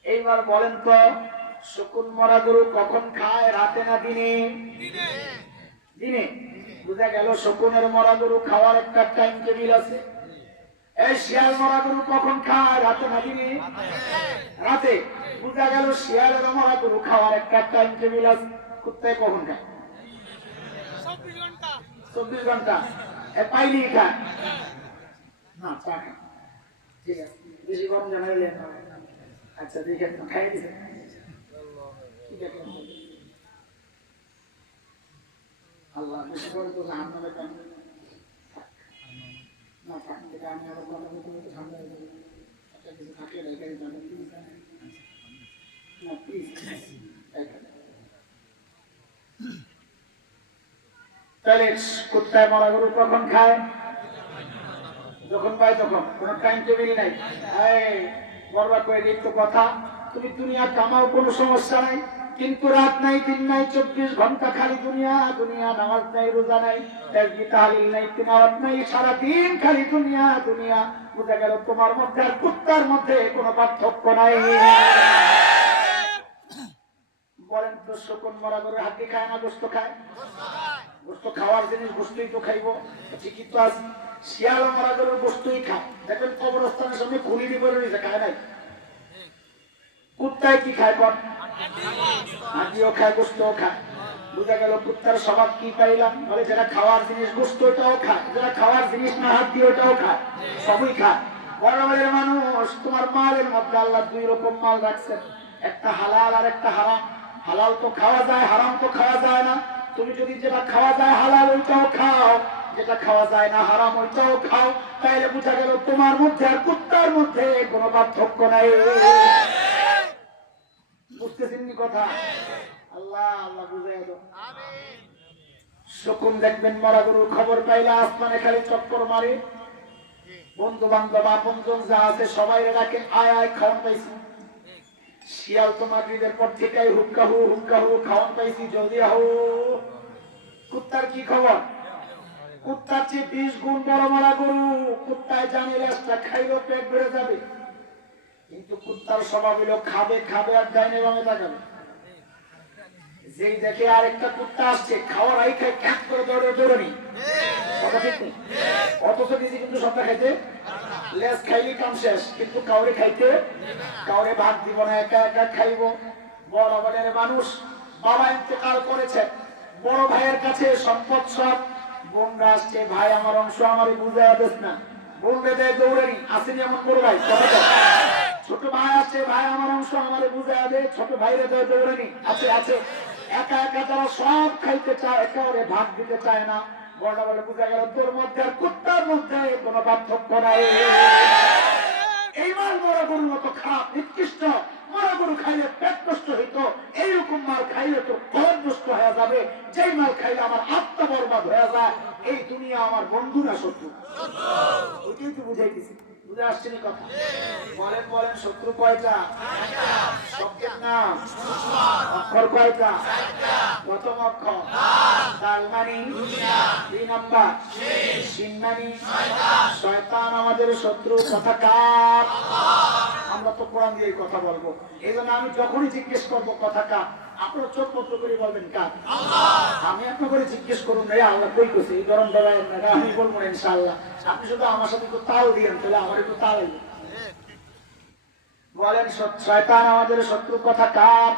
এইবার বলেন তো, শকুন মরা গরু কখন খায়, রাতে না দিনে? দিনে। বুঝা গেল শকুনের মরা গরু খাওয়ার একটা টাইম টেবিল আছে। এই শিয়াল মরা গরু কখন খায়, রাতে না দিনে? রাতে। বুঝা গেল শিয়ালের মরা গরু খাওয়ার একটা টাইম টেবিল আছে। কুত্তায় কখন খায়? 24 ঘন্টা। 24 ঘন্টা পাইলি খায় না, চা খায়। ঠিক আছে, বেশি গরম জানাইলে আচ্ছা দেখে খাই দিছে। আল্লাহ বেশি করে তো জাহান্নামে টানবে না, থাকতে আমি আবার কথা বলতে ঠান্ডা হয়ে যাবে, একটা কিছু থাকলে রেখে দিতে হবে, প্লিজ না, প্লিজ। তাহলে কুত্তায় মরা গরু কখন খায়? যখন পায় তখন। কোন টাইম টেবিল নাই। এই বড়রা কয়ে দিই তো কথা, তুমি দুনিয়া কামাও কোনো সমস্যা নাই, কিন্তু রাত নাই দিন নাই 24 ঘন্টা খালি দুনিয়া দুনিয়া, নামাজ নাই রোজা নাই তাসবিহ তাহলিল নাই তিলাওয়াত নাই, সারাদিন খালি দুনিয়া দুনিয়া। বুঝা গেল তোমার মধ্যে আর কুত্তার মধ্যে কোনো পার্থক্য নাই। বলেন তো শকুন মরা গরুর হাড্ডি খায় না গোস্ত খায়? গোস্ত খাওয়ার জিনিস গোস্তই তো খাইব, ঠিকই তো আছে। শিয়াল মরা গরুর গোস্তই খায়, দেখবেন কবরস্থানের সামনে খুলি দিয়ে বলে নিয়েছে, খায় নাই। কুত্তায় কি খায়? কর হাড্ডিও খায় গোস্তও খায়। বুঝা গেল কুত্তার স্বভাব কি পাইলাম? বলে যারা খাওয়ার জিনিস গোস্ত ওটাও খায়, যারা খাওয়ার জিনিস না হাড্ডি ওটাও খায়, সবই খায়। বড় মানুষ, তোমার মালের মধ্যে আল্লাহ দুই রকম মাল রাখছেন, একটা হালাল আর একটা হারাম। হালাল তো খাওয়া যায়, হারাম তো খাওয়া যায় না। তুমি যদি যেটা খাওয়া যায় হালাল ওইটাও খাও, যেটা খাওয়া যায় না হারাম ওইটাও খাও, তাইলে বুঝা গেল তোমার মধ্যে আর কুত্তার মধ্যে কোনো পার্থক্য নাই। বুঝতেছেন কথা? আল্লাহ আল্লাহ বুঝাই দাও। শকুন দেখবেন মরা গরুর খবর পাইলে আসমানে খালি চক্কর মারে, বন্ধু বান্ধব আপনজন যা আছে সবাই রাখে, আয় আয় খাওয়ান পাইছি। শিয়াল তো মাগরিবের পর থেকে হুক্কা হু খাওয়ান পাইছি, জলদি আহো। কুত্তার কি খবর? কুত্তার চেয়ে 20 গুণ বড় মরা গরু। কুত্তায় জানে লেজটা খাইলেও পেট ভরে যাবে, কিন্তু কুত্তার স্বভাব হলো খাবে খাবে আর ডাইনে বামে তাকাবে। যেই দেখে আরেকটা কুত্তা আসছে, খাওয়ার আই খাই খ্যাপ করে দৌড়ে দৌড়ে নি, অথচ কিছু কিন্তু সবটা খাইতে লেজ খাইলে কাম শেষ, কিন্তু কাউরে খাইতে কাউরে ভাগ দিব না, একা একা খাইব। বড় বড়ের মানুষ, বাবা ইন্তেকাল করেছে, বড় ভাইয়ের কাছে সম্পদ সব। বোনরা আসছে, ভাই আমার অংশ আমারই বুঝাইয়া দিস না, বোনরে দেয় দৌড়ে নি, আসেনি এমন বড় ভাই। ছোট ভাই আছে, ভাই আমার অংশ আমারে বুঝাইয়া দে, ছোট ভাইরে দেয় দৌড়ে নি, আছে আছে। একা একা তারা সব খাইতে চায়, একেবারে ভাগ দিতে চায় না। বড় বড় বুঝা গেল তোর মধ্যে আর কুত্তার মধ্যে কোনো পার্থক্য নাই। এই মাল বড় গরুর মতো খারাপ নিকৃষ্ট, বড় গরু খাইলে পেট নষ্ট হইতো, এইরকম মাল খাইলে তো ঘর নষ্ট হয়ে যাবে। যেই মাল খাইলে আমার আত্মা বরবাদ হয়ে যায়। এই দুনিয়া আমার বন্ধু না শত্রু, ওইটাই তো বুঝাইতেছি। বুঝে আসছে না কথা? বলেন বলেন, শত্রু কয়টা? শব্দের নাম অক্ষর কয়টা? প্রথম অক্ষর দাল মানে 2 নাম্বার, শিন মানে শয়তান আমাদের শত্রু। কথা কার? আমরা তো কোরআন দিয়ে কথা বলবো, এই জন্য আমি যখনই জিজ্ঞেস করবো কথা কার, আপনারা চোখ পত্র করে বলবেন কার। আমি আপনার করে জিজ্ঞেস করুন রে আল্লাহ কই করছে, এই ধরন দেবেন না, আমি বলবো ইনশাআল্লাহ। আপনি শুধু আমার সাথে একটু তাল দিয়েন, তাহলে আমার একটু তাল। বলেন শয়তান আমাদের শত্রু। কথা কার?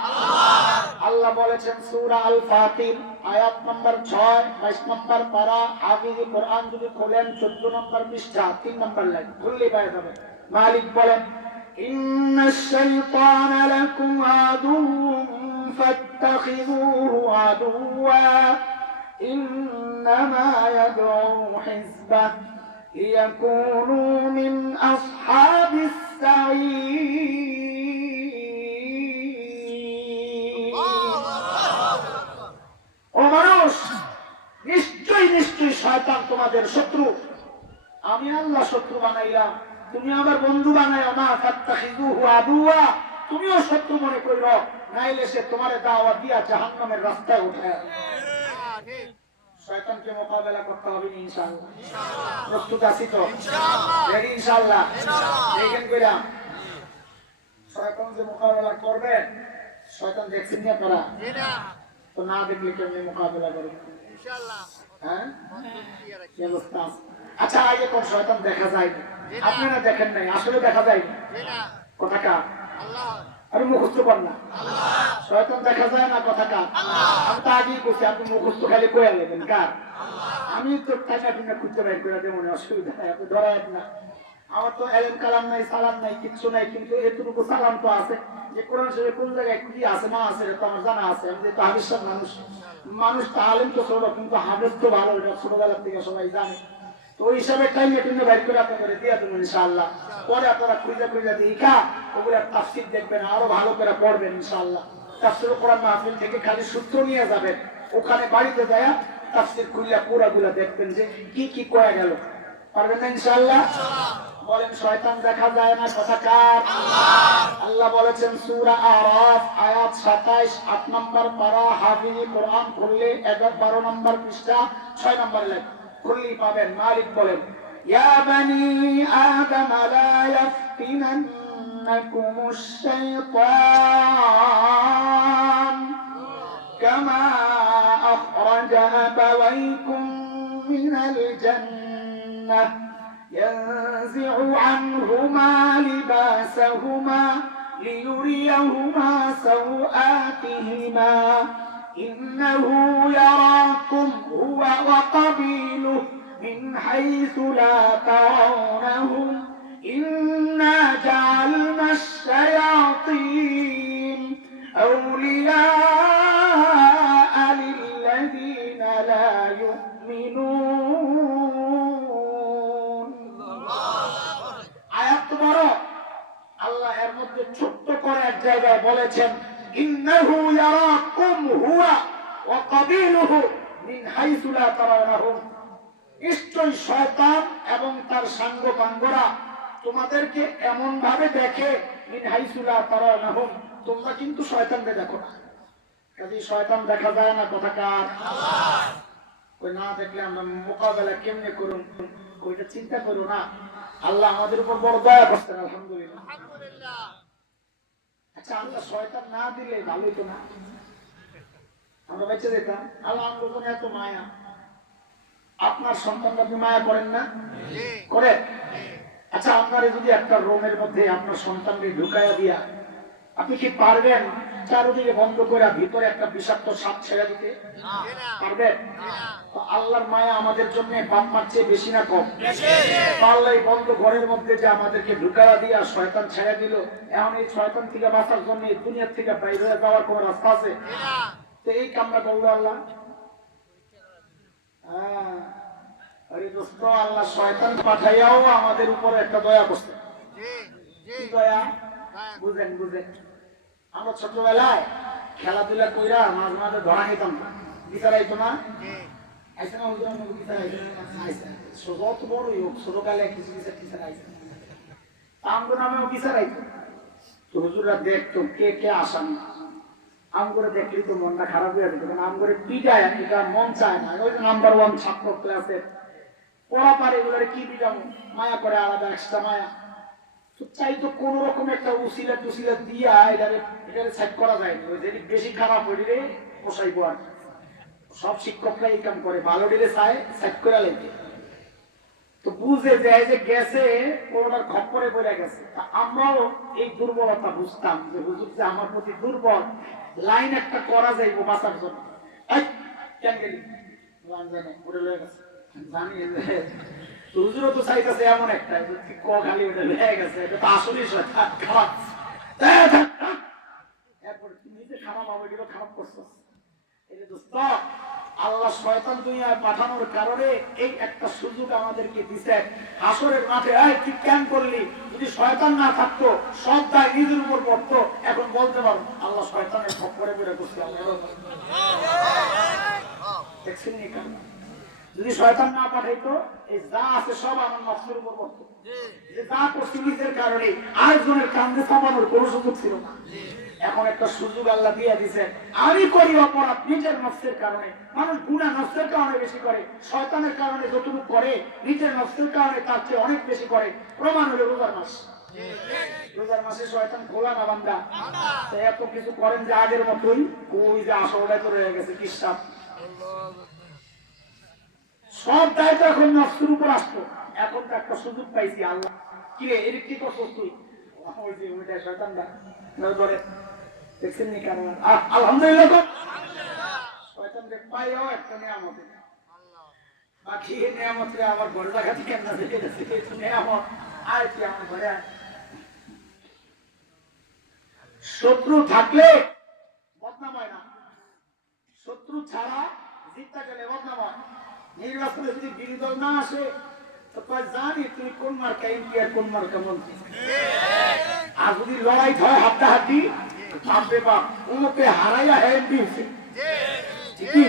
আল্লাহ বলেছেন সূরা আল ফাতির আয়াত নম্বর 6, 22 নম্বর পারা। হাফিজ কোরআন যদি খোলেন 14 নম্বর পৃষ্ঠা 3 নম্বর লাইন খুললেই পাওয়া যাবে। মালিক বলেন ইন্নাশ শাইতানা লাকুম আদুউন ফাত্তাখিযুহু আদুওয়া ইন্নামা ইয়াদউ হিজবাহ লিয়াকুনু মিন আসহাবিস সাঈর। ও মানুষ, নিশ্চয়ই নিশ্চয়ই শয়তান তোমাদের শত্রু। আমি আল্লাহ শত্রু বানাইলাম, তুমি আমার বন্ধু বানাইও না। ফাত্তাখিযুহু আদুওয়া, তুমিও শত্রু মনে কইরো, নাইলে সে তোমারে দাওয়াত দিয়া জাহান্নামের রাস্তায় উঠায়। শয়তানকে মোকাবেলা করতে হবে ইনশাআল্লাহ। প্রস্তুত আছি তো? রেডি ইনশাআল্লাহ? দেখেন কইলাম শয়তান যে মোকাবেলা করবে, শয়তান দেখছেন না আপনারা? তো না দেখলে কেমনে মোকাবেলা করবে ইনশাআল্লাহ? হ্যাঁ, কি অবস্থা? আচ্ছা আগে কোন শয়তান দেখা যায় না, আপনারা দেখেন নাই, আসলে দেখা যায় না। কথা কার? আল্লাহ। আমি মুখস্থ কর না, শয়তান দেখা যায় না। কথা কার? আমি তো আগেই বলছি, আপনি মুখস্থ খালি কয়ে নেবেন কার? আমি তো টাকা টুকা খুঁজতে পারি করে দেবো, অসুবিধা নাই, আপনি ধরায় না। আমার তো এলেম কালাম নাই, সালাম নাই, কিচ্ছু নাই, কিন্তু এতটুকু সালাম তো আছে যে কোরআন শরীফে কোন জায়গায় কি আছে না আছে তো আমার জানা আছে। আমি যেহেতু হাফেজ মানুষ, মানুষ তো আলেম তো ছোট, কিন্তু হাফেজ তো ভালো, এটা ছোটবেলার থেকে সবাই জানে। তো ওই হিসাবে টাইমে টুইমে বাইর করে আপনাদের দিয়ে দেবেন ইনশাআল্লাহ। পরে আপনারা খুঁজে খুঁজে দেখা ওগুলো তাফসীর দেখবেন, আরো ভালো করে পড়বেন ইনশাআল্লাহ। তাফসীর কোরআন মাহফিল থেকে খালি সূত্র নিয়ে যাবেন, ওখানে বাড়িতে যায় তাফসীর খুলে পুরাগুলা দেখবেন যে কি কি কয়া গেল। পারবেন না ইনশাআল্লাহ? বলেন শয়তান দেখা যায় না, কথা কার? আল্লাহ বলেছেন সূরা আরাফ আয়াত 27 8 নম্বর পারা, হাফিজ কোরআন খুললে 11-12 নম্বর পৃষ্ঠা 6 নম্বর লাইন খুললেই পাবেন। মালিক বলেন ইয়া বানি আদম লা ইয়াফতিনান্নাকুমুশ শাইতান কামা আখরাজা আবাওয়াইকুম মিনাল জান্নাহ ينزع عنهما لباسهما ليريهما سوآتهما إنه يراكم هو وقبيله من حيث لا ترونهم إنا جعلنا الشياطين أولياء للذين لا يؤمنون। আল্লাহ এর মধ্যে ছোট্ট করে এক জায়গায় বলেছেন ইন্নাহু ইয়ারাকুম হুয়া ওয়া কাবিলুহু মিন হাইসু লা তারাউনাহুম, নিশ্চয়ই শয়তান এবং তার সাঙ্গপাঙ্গরা তোমাদেরকে এমন ভাবে দেখে মিন হাইসু লা তারাউনাহুম, তোমরা কিন্তু শয়তানকে দেখো না। কাজেই শয়তান দেখা যায় না, কথা কার? আল্লাহ। ওই না দেখলে আমরা মোকাবেলা কেমনে করুন ওইটা চিন্তা করো না। আল্লাহ আমাদের উপর বড় দয়া করছেন, আলহামদুলিল্লাহ। আচ্ছা আমরা শয়তান না দিলে ভালোই তো না, আমরা বেঁচে যেতাম। আল্লাহ আমাদের উপর এত মায়া। আপনার সন্তানকে আপনি মায়া করেন না? করে। আচ্ছা আপনার যদি একটা রুমের মধ্যে আপনার সন্তানকে ঢুকাইয়া দিয়া আপনি কি পারবেন চারদিকে বন্ধ করে ভিতরে একটা বিষাক্ত সাপ ছেড়ে দিতে? পারবেন? আল্লাহর মায়া আমাদের জন্য বাপ মার চেয়ে বেশি না কম? আল্লাহ এই বন্ধ ঘরের মধ্যে যে আমাদেরকে ঢুকাইয়া দিয়া শয়তান ছেড়ে দিল, এখন এই শয়তান থেকে বাঁচার জন্য এই দুনিয়া থেকে বাইরে হয়ে যাওয়ার কোন রাস্তা আছে? তো এই কামরা করলো আল্লাহ। আরে দোস্ত, আল্লাহ শয়তান পাঠাইয়াও আমাদের উপরে একটা দয়া করছে। কি দয়া? বুঝেন বুঝেন। আমরা ছোটবেলায় খেলাধুলা কইরা মাঝে মাঝে ধরা হইতাম না, বিচার আইতো না। আইসে না হুজুর, আমাকে বিচার আইসে আইসে যত বড়ই হোক, ছোটকালে কিছু বিচার টিচার আইসে, আমগো নামেও বিচার আইতো। তো হুজুররা দেখতো কে কে আসামি। আম করে দেখলি তো মনটা খারাপ হয়ে যেত, কারণ আম করে পিটায় এটা মন চায় না। ওই নাম্বার 1 ছাত্র ক্লাসের পড়া পারে, এগুলোর কি দিলাম মায়া করে, আলাদা এক্সট্রা মায়া। তো চাই তো কোন রকম একটা উসিলা টুসিলা দিয়া এটারে সেট করা যায়নি। ওই যদি বেশি খারাপ হইলে পোষাই পড়ার সব শিক্ষকরা এই কাম করে, ভালো দিলে চায় সেট করে লাইতে। তো বুঝে যায় যে গেছে কোনটার খপ্পরে পড়ে গেছে। আমরাও এই দুর্বলতা বুঝতাম যে হুজুর যে আমার প্রতি দুর্বল, লাইন একটা করা যাইব বাঁচার জন্য। কেন গেলি উড়ে লয়ে গেছে জানি, হুজুরও তো চাইতেছে এমন একটা খালি ওটা লেগে গেছে, এটা তো আসলেই খারাপ। এরপর তুমি নিজে খারাপ হবে, এটা খারাপ করছো। আল্লাহ শয়তান দুনিয়ায় পাঠানোর কারণে এই একটা সুযোগ আমাদেরকে দিছে। হাসরের মাঠে তুই কেন করলি, যদি শয়তান না থাকতো সব দায় নিজের উপর পড়তো। এখন বলতে পারো আল্লাহ শয়তানের খপ্পরে পড়ে বসে। দেখছেন নি কেন? যদি শয়তান না পাঠাইতো এই যা আছে সব আমার নফসের উপর পড়তো। যে যা করছি নিজের কারণে, আরেকজনের কান্দে চাপানোর কোনো সুযোগ ছিল না। এখন একটা সুযোগ আল্লাহ দিয়ে দিছে। আমি করি অপরাধ নিজের নফসের কারণে। মানুষ গুনাহ নফসের কারণে বেশি করে, শয়তানের কারণে যতটুকু করে নিজের নফসের কারণে তার চেয়ে অনেক বেশি করে। প্রমাণ হলো রোজার মাস। রোজার মাসে শয়তান খোলা না বান্দা, এত কিছু করেন যে আগের মতোই ওই যে আসলে তো রয়ে গেছে কিসাব। সব দায়িত্ব এখন নফসের উপর আসতো। এখন তো একটা সুযোগ পাইছি আল্লাহ, কিরে এর কি করছিস তুই? ওই যে ওইটা শয়তানটা ধরে। দেখছেন নি কারণ আলহামদুলিল্লাহ শয়তানকে পাইও একটা নিয়ামত। বাকি নিয়ামতরে আমার ঘরে রাখাতে কেন না, নিয়ামত আয় কি আমার ঘরে। শত্রু থাকলে বদনাম হয় না, শত্রু ছাড়া জিততে গেলে বদনাম হয়। নির্বাচনে যদি বিরোধী দল না আসে তো জানি তুমি কোন মার্কা এমপি আর কোন মার্কা মন্ত্রী। আর যদি লড়াই হয় হাড্ডাহাড্ডি, ভাববে বাপ উমুকে হারাইয়া এমপি হয়েছে, ঠিকই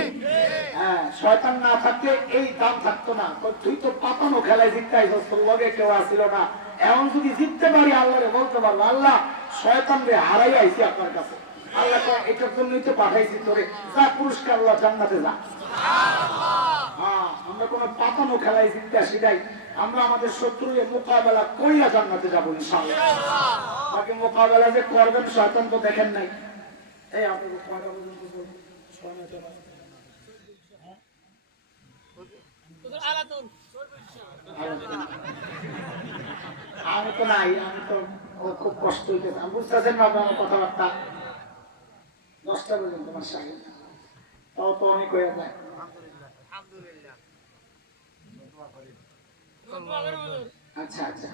হ্যাঁ, শয়তান না থাকলে এই দাম থাকতো না। তুই তো পাতানো খেলায় জিততে আইছিস, তোর লগে কেউ আসছিল না। এখন যদি জিততে পারি আল্লাহরে বলতে পারবো, আল্লাহ শয়তান রে হারাই আইছি আপনার কাছে। আল্লাহ কয় এটার জন্যই তো পাঠাইছি তোরে, যা পুরস্কার আল্লাহ জান্নাতে যা। হ্যাঁ, আমরা কোন পাতানো খেলায় জিততে আসি নাই, আমরা আমাদের শত্রুর মোকাবেলা কইয়া জান্নাতে যাবো ইনশাআল্লাহ। বাকি মোকাবেলা যে করবেন শয়তান তো দেখেন নাই। এই আপনাদের কয়টা পর্যন্ত বলবো? আমি তো নাই, আমি তো খুব কষ্ট হইতেছে, বুঝতেছেন না আপনার কথাবার্তা। 10টা পর্যন্ত আমার সাথে তাও তো অনেক হয়ে যায়। আচ্ছা আচ্ছা,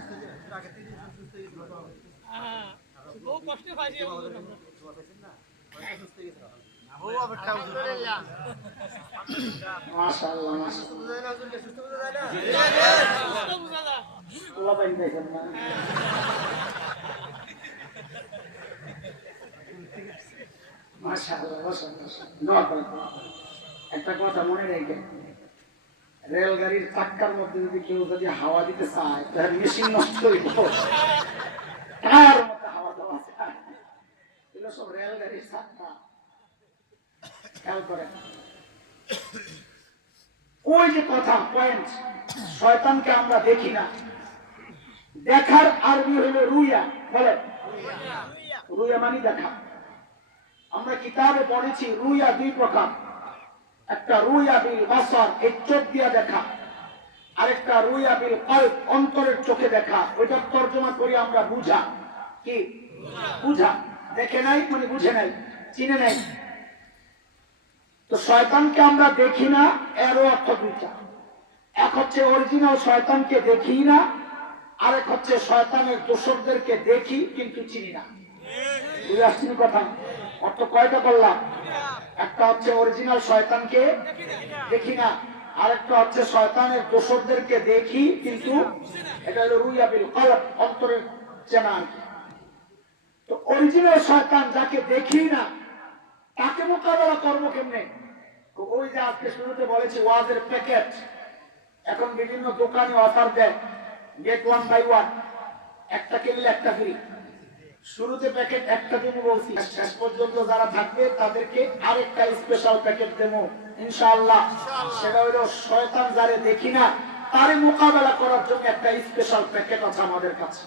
মাশাআল্লাহ মাশাআল্লাহ দেখেন না। একটা কথা মনে রেখে, রেলগাড়ির চাক্কার মধ্যে যদি কেউ যদি হাওয়া দিতে চায় তাহলে মেশিন নষ্ট হইব। তার মধ্যে হাওয়া দেওয়া যায়, এগুলো সব রেলগাড়ির চাক্কা। খেয়াল করেন ওই যে কথা পয়েন্ট, শয়তানকে আমরা দেখি না। দেখার আরবি হলো রুইয়া। বলেন রুইয়া মানে দেখা। আমরা কিতাবে পড়েছি রুইয়া 2 প্রকার। একটা রুইয়া বিল বাসার, এই চোখ দিয়া দেখা, আরেকটা রুইয়া বিল কলব, অন্তরের চোখে দেখা। ওইটার তর্জমা করি আমরা বুঝা। কি বুঝা? দেখে নাই মানে বুঝে নাই, চিনে নাই। তো শয়তানকে আমরা দেখি না, এরও অর্থ 2টা। এক হচ্ছে অরিজিনাল শয়তানকে দেখি না, আরেক হচ্ছে শয়তানের দোসরদেরকে দেখি কিন্তু চিনি না। বুঝে আসছেন কথা? অর্থ কয়টা করলাম? একটা হচ্ছে অরিজিনাল শয়তানকে দেখি না, আরেকটা হচ্ছে শয়তানের দোসরদেরকে দেখি কিন্তু, এটা হলো রুইয়া বিল কলব, অন্তরের চেনা। তো অরিজিনাল শয়তান যাকে দেখি না তাকে মোকাবেলা করবো কেমনে? ওই যে আজকে শুরুতে বলেছি ওয়াজের প্যাকেট, এখন বিভিন্ন দোকানে অফার দেয়, গেট 1 বাই 1, একটা কিনলে একটা ফ্রি। শুরুতে প্যাকেট একটা দিন বলছি, শেষ পর্যন্ত যারা থাকবে তাদেরকে আরেকটা স্পেশাল প্যাকেট দেবো ইনশাআল্লাহ। সেটা হলো শয়তান যারে দেখি না তারে মোকাবেলা করার জন্য একটা স্পেশাল প্যাকেট আছে আমাদের কাছে।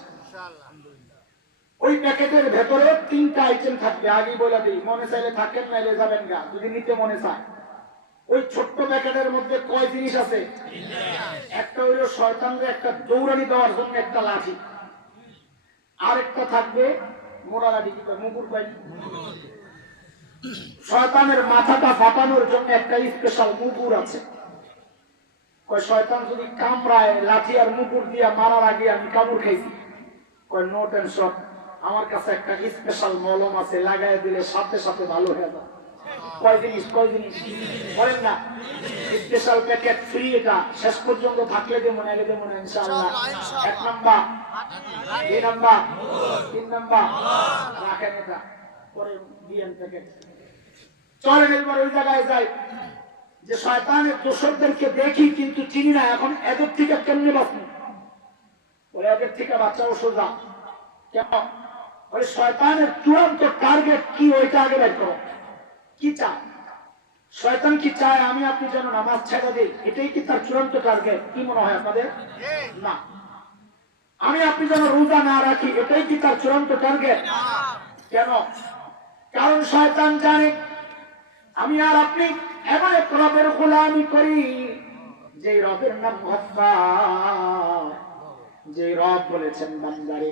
ওই প্যাকেটের ভেতরে 3টা আইটেম থাকবে, আগে বলে দিই, মনে চাইলে থাকেন নাইলে যাবেন গা যদি নিতে মনে চায়। ওই ছোট্ট প্যাকেটের মধ্যে কয় জিনিস আছে? একটা হইল শয়তানকে একটা দৌড়ানি দেওয়ার জন্য একটা লাঠি, আরেকটা থাকবে মোড়া লাঠি, কি কয় মুকুর পাই, শয়তানের মাথাটা ফাটানোর জন্য একটা স্পেশাল মুকুর আছে। কয় শয়তান যদি কামড়ায় লাঠি আর মুকুর দিয়া মারার আগে আমি কামড় খাইছি, কয় নো টেনশন, আমার কাছে একটা স্পেশাল মলম আছে, লাগাই দিলে সাথে সাথে ভালো হয়ে যায়। কয় জিনিস বলেন না? স্পেশাল প্যাকেট ফ্রি, এটা শেষ পর্যন্ত থাকলে দেবো না, দেবো না ইনশাআল্লাহ। 1 নাম্বার, 2 নাম্বার, 3 নাম্বার রাখেন, এটা পরে দিয়েন প্যাকেট। চলেন এবার ওই জায়গায় যাই যে শয়তানের দোসরদেরকে দেখি কিন্তু চিনি না, এখন এদের থেকে কেমনে বাঁচবো? ওরা এদের থেকে বাচ্চাও সোজা। কেন? ওই শয়তানের চূড়ান্ত টার্গেট কি, ওইটা আগে বের করো। কি চায় শয়তান? কি চায় আমি আপনি যেন নামাজ ছেড়ে দিই? এটাই কি তার চূড়ান্ত টার্গেট? কি মনে হয় আপনাদের? না। আমি আপনি যেন রোজা না রাখি, এটাই কি তার চূড়ান্ত টার্গেট? কেন? কারণ শয়তান জানে আমি আর আপনি এমন এক রবের গোলামি করি যে রবের নাম গফফার, যে রব বলেছেন বান্দারে